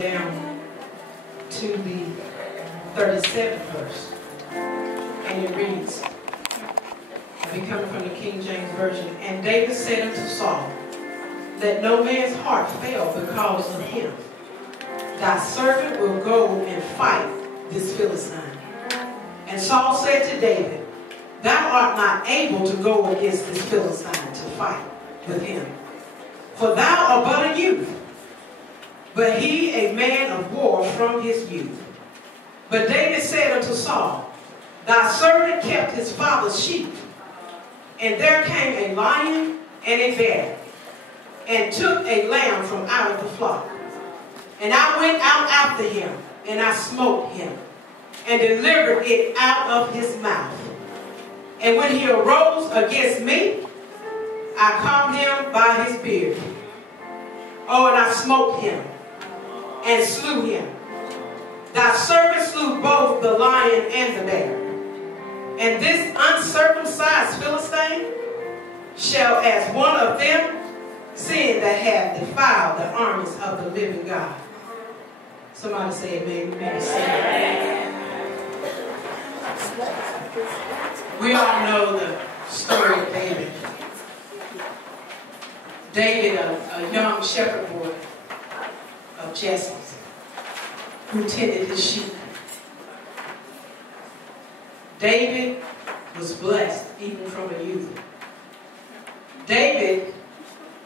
Down to the 37th verse, and it reads, I'll be coming from the King James Version. And David said unto Saul, let no man's heart fail because of him. Thy servant will go and fight this Philistine. And Saul said to David, thou art not able to go against this Philistine to fight with him, for thou art but a youth, but he a man of war from his youth. But David said unto Saul, thy servant kept his father's sheep, and there came a lion and a bear, and took a lamb from out of the flock. And I went out after him, and I smote him, and delivered it out of his mouth. And when he arose against me, I caught him by his beard. Oh, and I smote him, and slew him. Thy servant slew both the lion and the bear. And this uncircumcised Philistine shall as one of them sin that have defiled the armies of the living God. Somebody say amen. You may be seated. We all know the story of David. David, a young shepherd boy of Jesse's, who tended his sheep. David was blessed even from a youth. David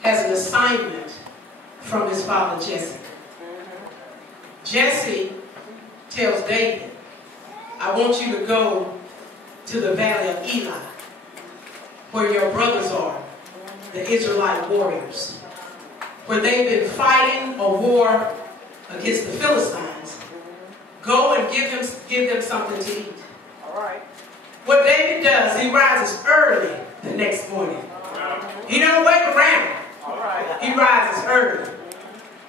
has an assignment from his father Jesse. Jesse tells David, I want you to go to the valley of Elah, where your brothers are, the Israelite warriors, where they've been fighting a war against the Philistines. Go and give them something to eat. All right. What David does, he rises early the next morning. He don't wait around. All right. He rises early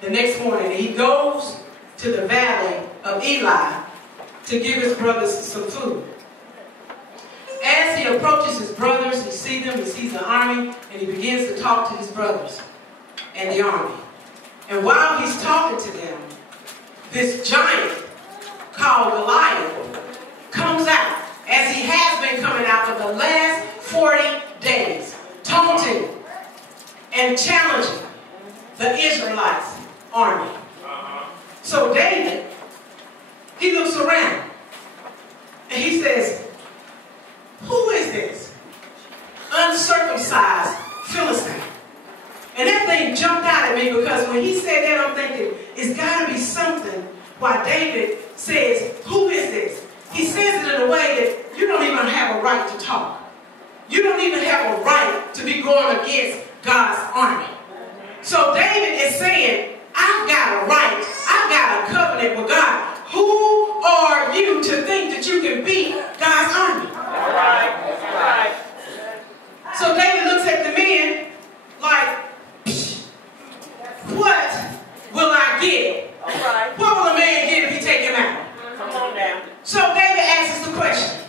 the next morning, and he goes to the valley of Elah to give his brothers some food. As he approaches his brothers, he sees them, he sees the army, and he begins to talk to his brothers and the army. And while he's talking to them, this giant called Goliath comes out, as he has been coming out for the last 40 days, taunting and challenging the Israelites' army. So David, he looks around and he says, who is this uncircumcised Philistine? And that thing jumped out at me, because when he said that, I'm thinking, it's got to be something why David says, who is this? He says it in a way that you don't even have a right to talk. You don't even have a right to be going against God's army. So David is saying, I've got a right, I've got a covenant with God. Who are you to think that you can beat God's army? All right. All right. So David looks at the men like, what will I get? All right. What will a man get if he take him out? Come on down. So David asks the question,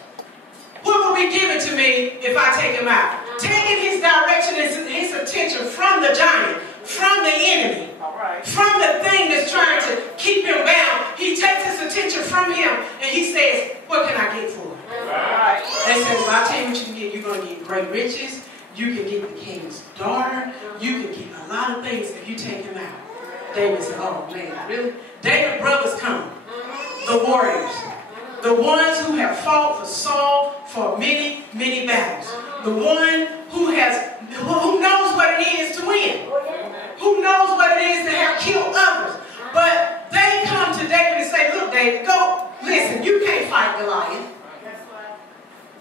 what will be given to me if I take him out? Taking his direction and his attention from the giant, from the enemy, All right. from the thing that's trying to keep him bound. He takes his attention from him and he says, what can I get for it? All right. They said, well, I'll tell you what you can get. You're going to get great riches. You can get the king's daughter. You can get a lot of things if you take him out. David said, oh man, really? David's brothers come, the warriors, the ones who have fought for Saul for many, many battles, the one who knows what it is to win, who knows what it is to have killed others. But they come to David and say, look, David, go, listen, you can't fight Goliath.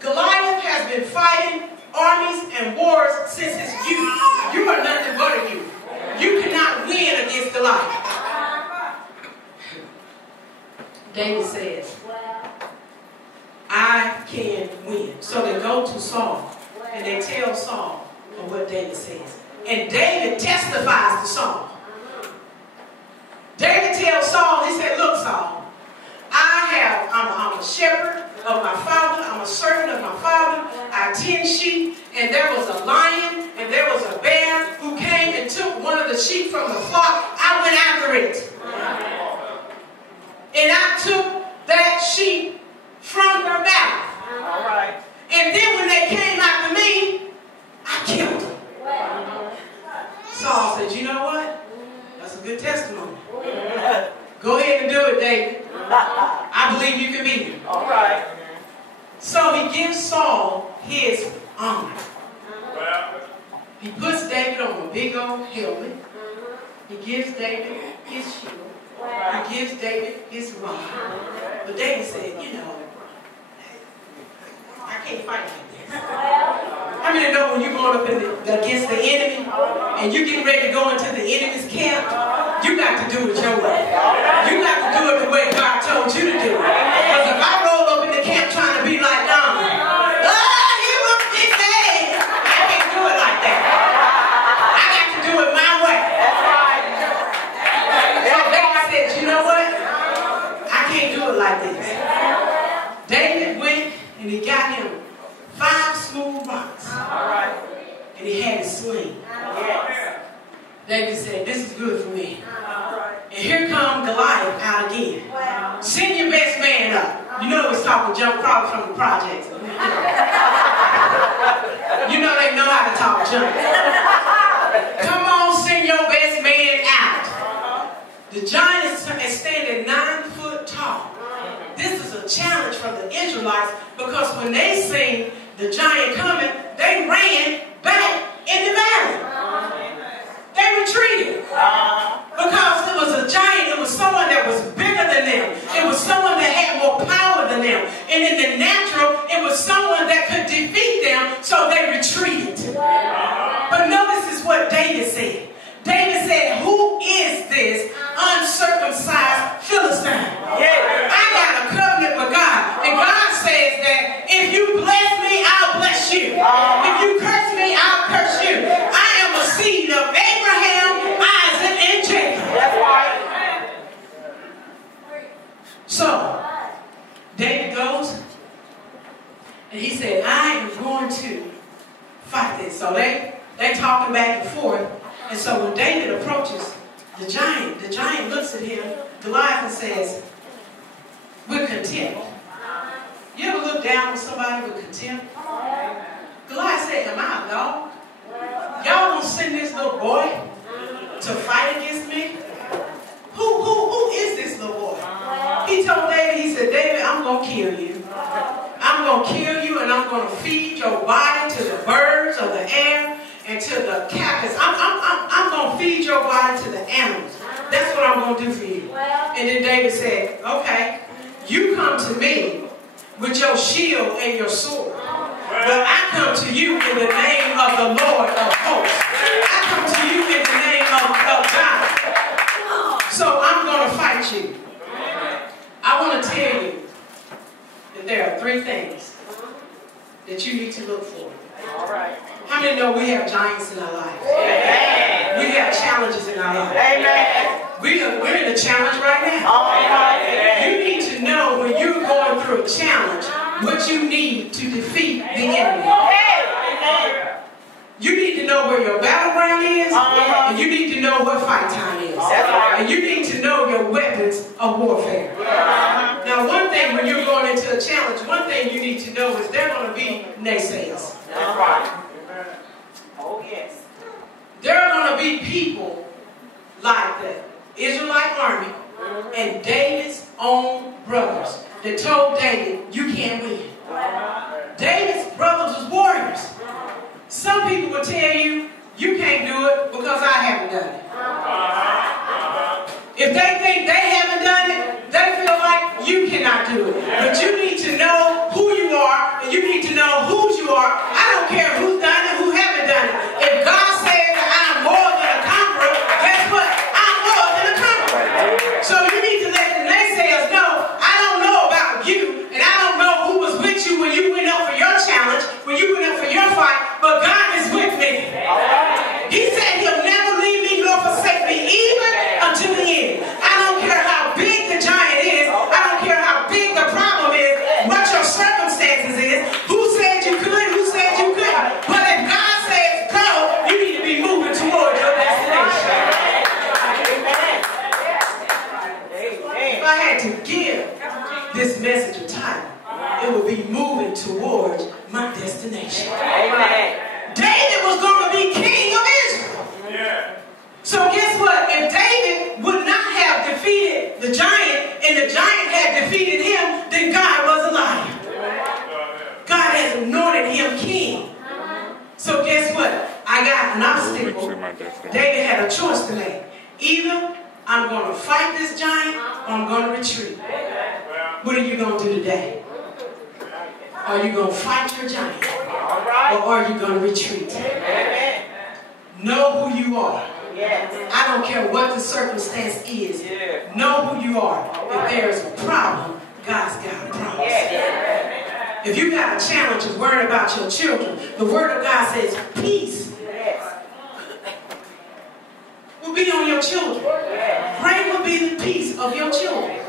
Goliath has been fighting armies and wars since his youth. You are nothing but a youth. You cannot win against Goliath. David says, I can win. So they go to Saul and they tell Saul of what David says. And David testifies to Saul. David tells Saul, he said, look, Saul, I'm a shepherd of my father. I'm a servant of my father. I tend sheep. And there was a lion and there was a bear who came and took one of the sheep from the flock. I went after it. David. I believe you can beat him. All right. So he gives Saul his armor. He puts David on a big old helmet. He gives David his shield. He gives David his rod. But David said, you know, I can't fight like this. How many know when you're going up against the enemy and you get ready to go into the enemy's camp, you got to do it your way. You got to do it the way God told you to do it. Because if I roll up in the camp trying to be like Donald, he whooped his head. I can't do it like that. I got to do it my way. So David said, you know what? I can't do it like this. David went and he got him 5 smooth rocks. All right. And he had his sling. Yes. David said, this is good for me. And here comes Goliath out again. Send your best man up. You know he was talking junk probably from the projects. You know they know how to talk junk. Come on, send your best man out. The giant is standing 9 foot tall. This is a challenge from the Israelites because when they seen the giant coming, they ran back in the valley. They retreated. Because it was a giant, it was someone that was bigger than them. It was someone that had more power than them. And in the natural, it was someone that could defeat them, so they retreated. But notice this is what David said. David said, who is this uncircumcised Philistine? I got a covenant with God. And God says that if you bless me, I'll bless you. If you curse me, I'll curse you. I am a seed of Abraham, Isaac, and Jacob. That's right. So, David goes, and he said, I am going to fight this. So they talking back and forth. And so when David approaches the giant looks at him, Goliath, and says, with contempt. You ever look down on somebody with contempt? Goliath said, am I a dog? Y'all gonna send this little boy to fight against me? Who is this little boy? He told David, he said, David, I'm gonna kill you. I'm gonna kill you and I'm gonna feed your body to the birds of the air and to the captives. I'm gonna feed your body to the animals. That's what I'm gonna do for you. And then David said, okay, you come to me with your shield and your sword. But I come to you in the name of the Lord of hosts. I come to you in the name of God. So I'm going to fight you. I want to tell you that there are 3 things that you need to look for. All right. How many know we have giants in our lives? Amen. We have challenges in our lives. Amen. We're in a challenge right now. All right. You need to know when you're going through a challenge what you need to defeat the enemy. You need to know where your battleground is, and you need to know what fight time is. And you need to know your weapons of warfare. Now, one thing when you're going into a challenge, one thing you need to know is there are going to be naysayers. That's right. Oh, yes. There are going to be people like the Israelite army and David's own brothers that told David, you can't win. David's brothers was warriors. Some people will tell you, you can't do it because I haven't done it. If they think they haven't done it, they feel like you cannot do it. But you need to know who you are, and you need to know whose you are. I don't care who's done it, who haven't done it. If God says that I'm more than a conqueror, guess what? I'm more than a conqueror. So you need to let the naysayers know, I don't know about you, and I don't know who was with you when you went up for your challenge, when you went up for your fight, but God is with me. He said he'll never leave me nor got an obstacle. David had a choice to make. Either I'm going to fight this giant or I'm going to retreat. What are you going to do today? Are you going to fight your giant? Or are you going to retreat? Know who you are. I don't care what the circumstance is. Know who you are. If there's a problem, God's got a promise. If you got a challenge of worrying about your children, the Word of God says peace will be on your children. Great will be the peace of your children.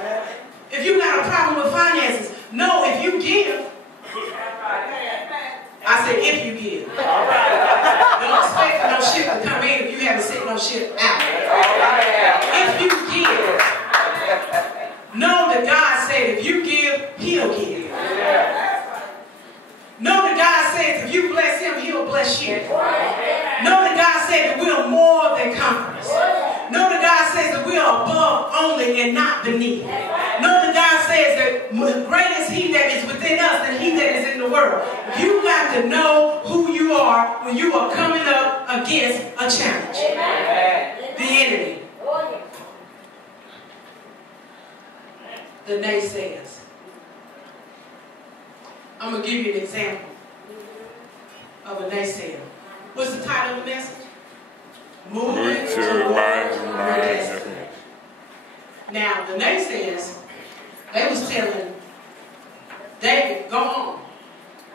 If you got a problem with finances, know if you give. I said if you give. Don't expect no shit to come in if you haven't sent no shit out. If you give, know that God said if you give, He'll give. Know that God says if you bless Him, He'll bless you. Know that God said that we are more than conquerors. Know that God says that we are above only and not beneath. Know that God says that greater is He that is within us than he that is in the world. You got to know who you are when you are coming up against a challenge. The enemy. The naysayers. I'm going to give you an example of a naysayer. What's the title of the message? Moving towards your destiny. Now, the naysayers, they was telling David, go home.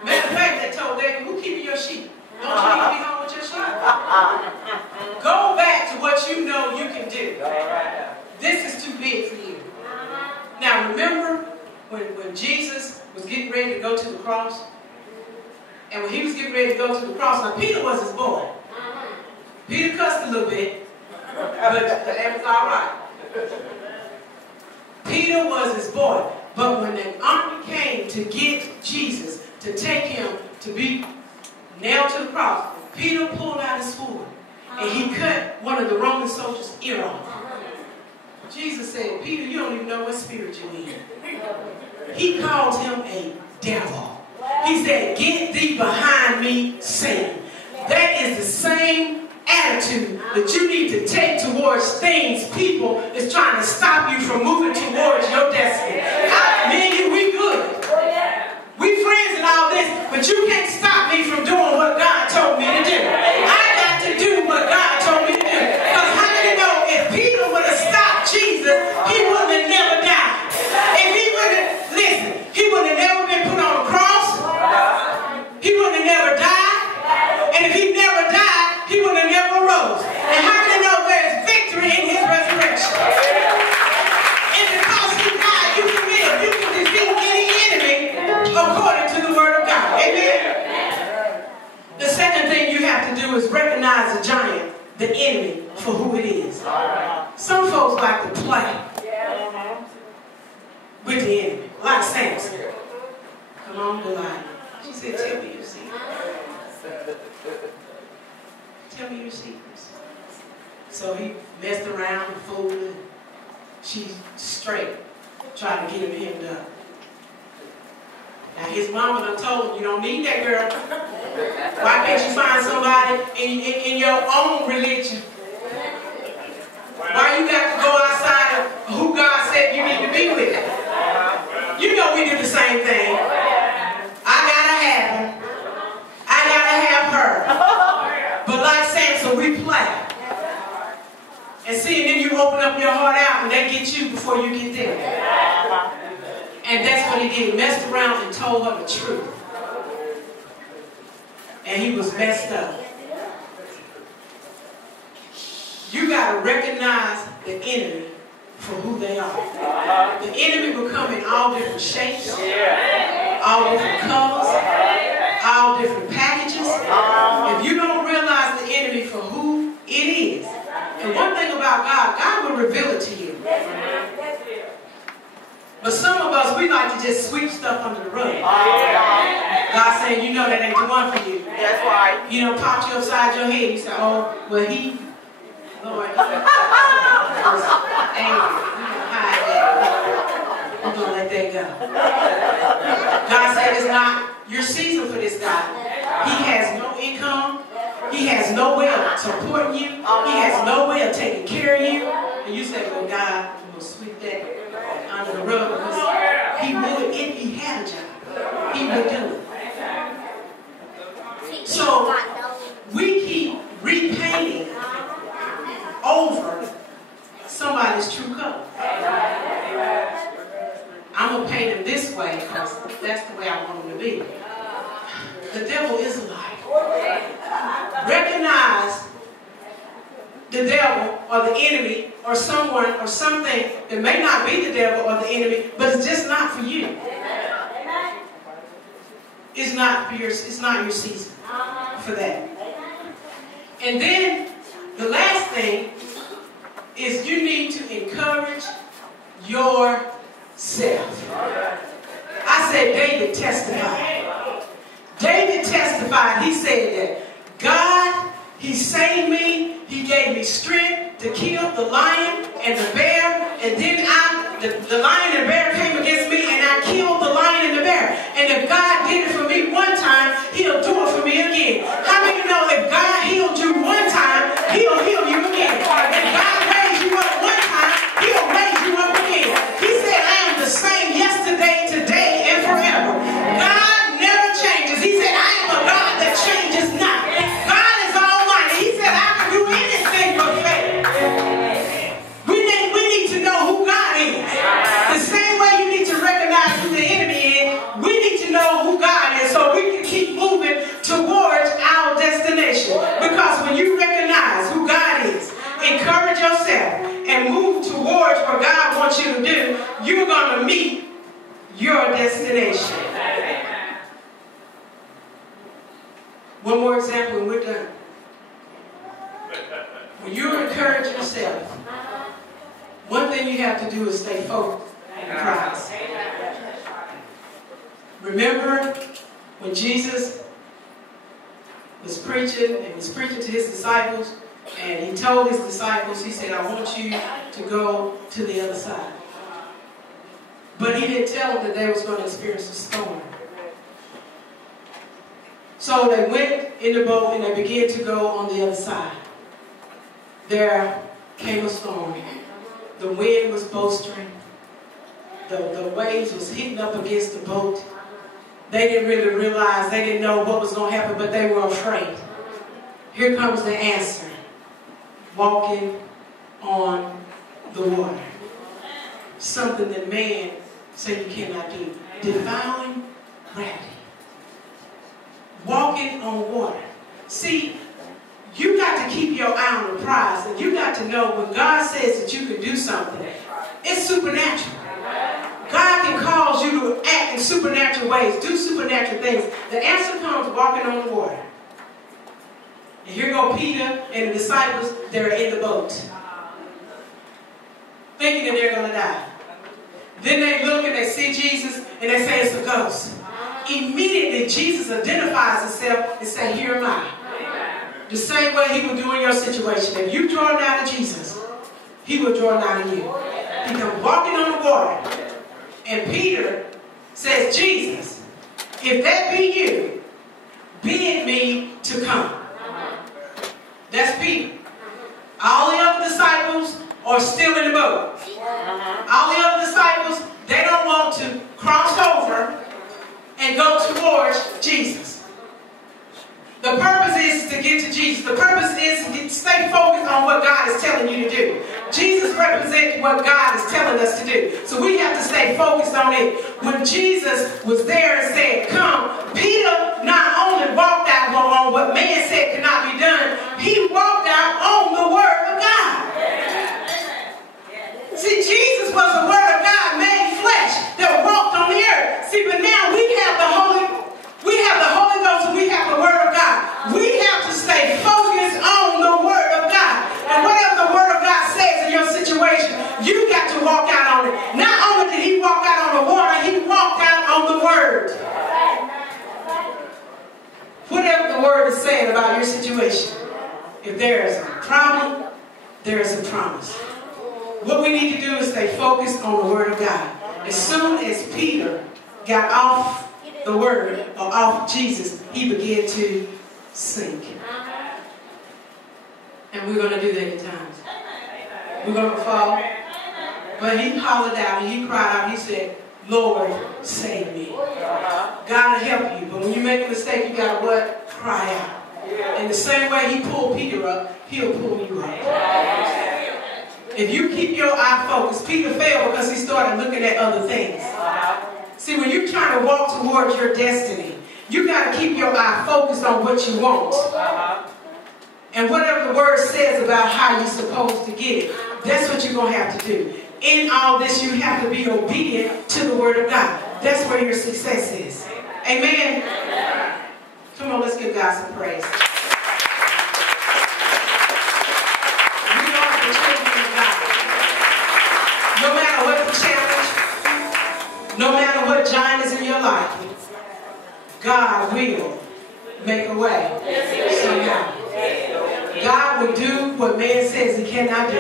Matter of fact, they told David, who keeping your sheep? Don't you need to be home with your sheep? Go back to what you know you can do. This is too big for you. Now, remember when Jesus was getting ready to go to the cross? And when he was getting ready to go to the cross, now Peter was his boy. Peter cussed a little bit, but that was all right. Peter was his boy. But when the army came to get Jesus, to take him to be nailed to the cross, Peter pulled out his sword and he cut one of the Roman soldiers' ear off. Jesus said, Peter, you don't even know what spirit you're in. He called him a devil. He said, get thee behind me, Satan. That is the same attitude that you need to take towards things people is trying to stop you from moving towards your destiny. Me and you, we good. We friends and all this, but you can't stop me from doing what God told me to do. I got to do what God told me to do. Because how do you know if Peter would have stopped Jesus, he would have never died. If he would have, listen, he would have never been put on a cross. He would have never died. And if he never died, he would have never rose. And how do you know there's victory in his resurrection? And because he died, you can live. You can defeat any enemy according to the Word of God. Amen? The second thing you have to do is recognize the giant, the enemy, for who it is. Some folks like to play with the enemy, like Samson. Come on, Delilah. She said, tell me your secret. Tell me your secrets. So he messed around and fooled her. She's straight, trying to get him hemmed up. Now his mama done told him, you don't need that girl. Why can't you find somebody in your own religion? Why you got to go outside of who God said you need to be with? You know we do the same thing. I gotta have him. I gotta have her. But like Samson, we play. And see, and then you open up your heart out and they get you before you get them. And that's what he did. He messed around and told her the truth. And he was messed up. You got to recognize the enemy for who they are. The enemy will come in all different shapes, all different colors, all different packages. If you don't realize the enemy for who it is, and one thing about God, God will reveal it to you. But some of us, we like to just sweep stuff under the rug. God saying, you know that ain't the one for you. That's right. You know, popped you upside your head. You say, oh, well, he, Lord, he was angry. We're going to hide that. We're going to let that go. God said it's not your season for this guy. He has no income. He has no way of supporting you. He has no way of taking care of you. And you say, well, God will sweep that under the rug. Because he would if he had a job. He would do it. So we keep repainting over somebody's true color. I'm going to paint him this way because that's the way I want him to be. The devil is a liar. Recognize the devil or the enemy or someone or something that may not be the devil or the enemy, but it's just not for you. It's not your season for that. And then the last thing is you need to encourage yourself. I said David testified. David testified. He said that God, he saved me. He gave me strength to kill the lion and the bear. And then the lion and the bear came against me and I killed the lion and the bear. And if God did it for me one time, he'll do it for me again. How many know if God healed you one time, he'll heal you again? If God raised you up one time, he'll raise you up again. He said, I am the same yesterday, today, and forever. God never changes. He said, I am a God that changes not. God is almighty. He said, I can do anything but fail. We need to know who God is. The same way you need to recognize who the enemy is, we need to know who God is so we can keep moving towards our destination. Because when you recognize who God is, encourage yourself, and move towards what God wants you to do, you're going to meet your destination. One more example and we're done. When you encourage yourself, one thing you have to do is stay focused on Christ. Remember when Jesus was preaching and was preaching to his disciples, and he told his disciples, he said, I want you to go to the other side. But he didn't tell them that they was going to experience a storm. So they went in the boat and they began to go on the other side. There came a storm. The wind was bolstering. The waves was hitting up against the boat. They didn't really realize, they didn't know what was going to happen, but they were afraid. Here comes the answer. Walking on the water. Something that man say you cannot do. Defying gravity. Walking on water. See, you got to keep your eye on the prize, and you got to know when God says that you can do something, it's supernatural. God can cause you to act in supernatural ways, do supernatural things. The answer comes walking on the water. And here go Peter and the disciples, they're in the boat. Thinking that they're going to die. Then they look and they see Jesus and they say it's a ghost. Immediately Jesus identifies himself and says, here am I. The same way he would do in your situation. If you draw nigh to Jesus, he will draw nigh to you. He comes walking on the water. And Peter says, Jesus, if that be you, bid me to come. That's Peter. All the other disciples are still in the boat. All the other disciples, they don't want to cross over and go towards Jesus. The purpose is to get to Jesus. The purpose is to stay focused on what God is telling you to do. Jesus represents what God is telling us to do. So we have to stay focused on it. When Jesus was there and said, come, Peter not only walked out on what man said could not be done, he walked out on the Word of God. See, Jesus was the Word of God made flesh that walked on the earth. See, but now we have the Holy Ghost and we have the Word of God. We have to stay focused on the Word of God. And whatever the Word of God says in your situation, you got to walk out on it. Not only did he walk out on the water, he walked out on the Word. Whatever the Word is saying about your situation, if there is a problem, there is a promise. What we need to do is stay focused on the Word of God. As soon as Peter got off the Word or off Jesus, he began to sink. And we're going to do that at times. We're going to fall. But he hollered out and he cried out. He said, Lord, save me. God will help you. But when you make a mistake, you got to what? Cry out. In the same way he pulled Peter up, he'll pull you up. If you keep your eye focused, Peter failed because he started looking at other things. See, when you're trying to walk towards your destiny, you got to keep your eye focused on what you want. And whatever the word says about how you're supposed to get it, that's what you're going to have to do. In all this, you have to be obedient to the word of God. That's where your success is. Amen? Come on, let's give God some praise. We are the children of God. No matter what the challenge, no matter what giant is in your life, God will make a way somehow. God will do what man says he cannot do.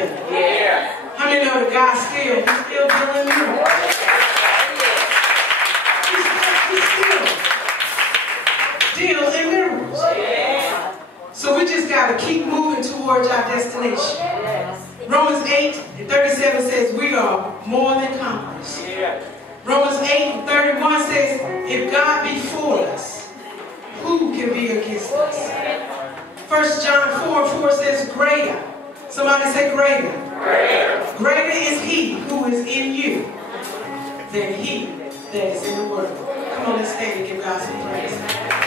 How many know that God still doing miracles? He's still deals in miracles. So we just got to keep moving towards our destination. Romans 8:37 says we are more than conquerors. Romans 8:31 says, if God be for us, who can be against us? 1 John 4:4 says greater. Somebody say greater. Greater is he who is in you than he that is in the world. Come on, let's stand and give God some praise.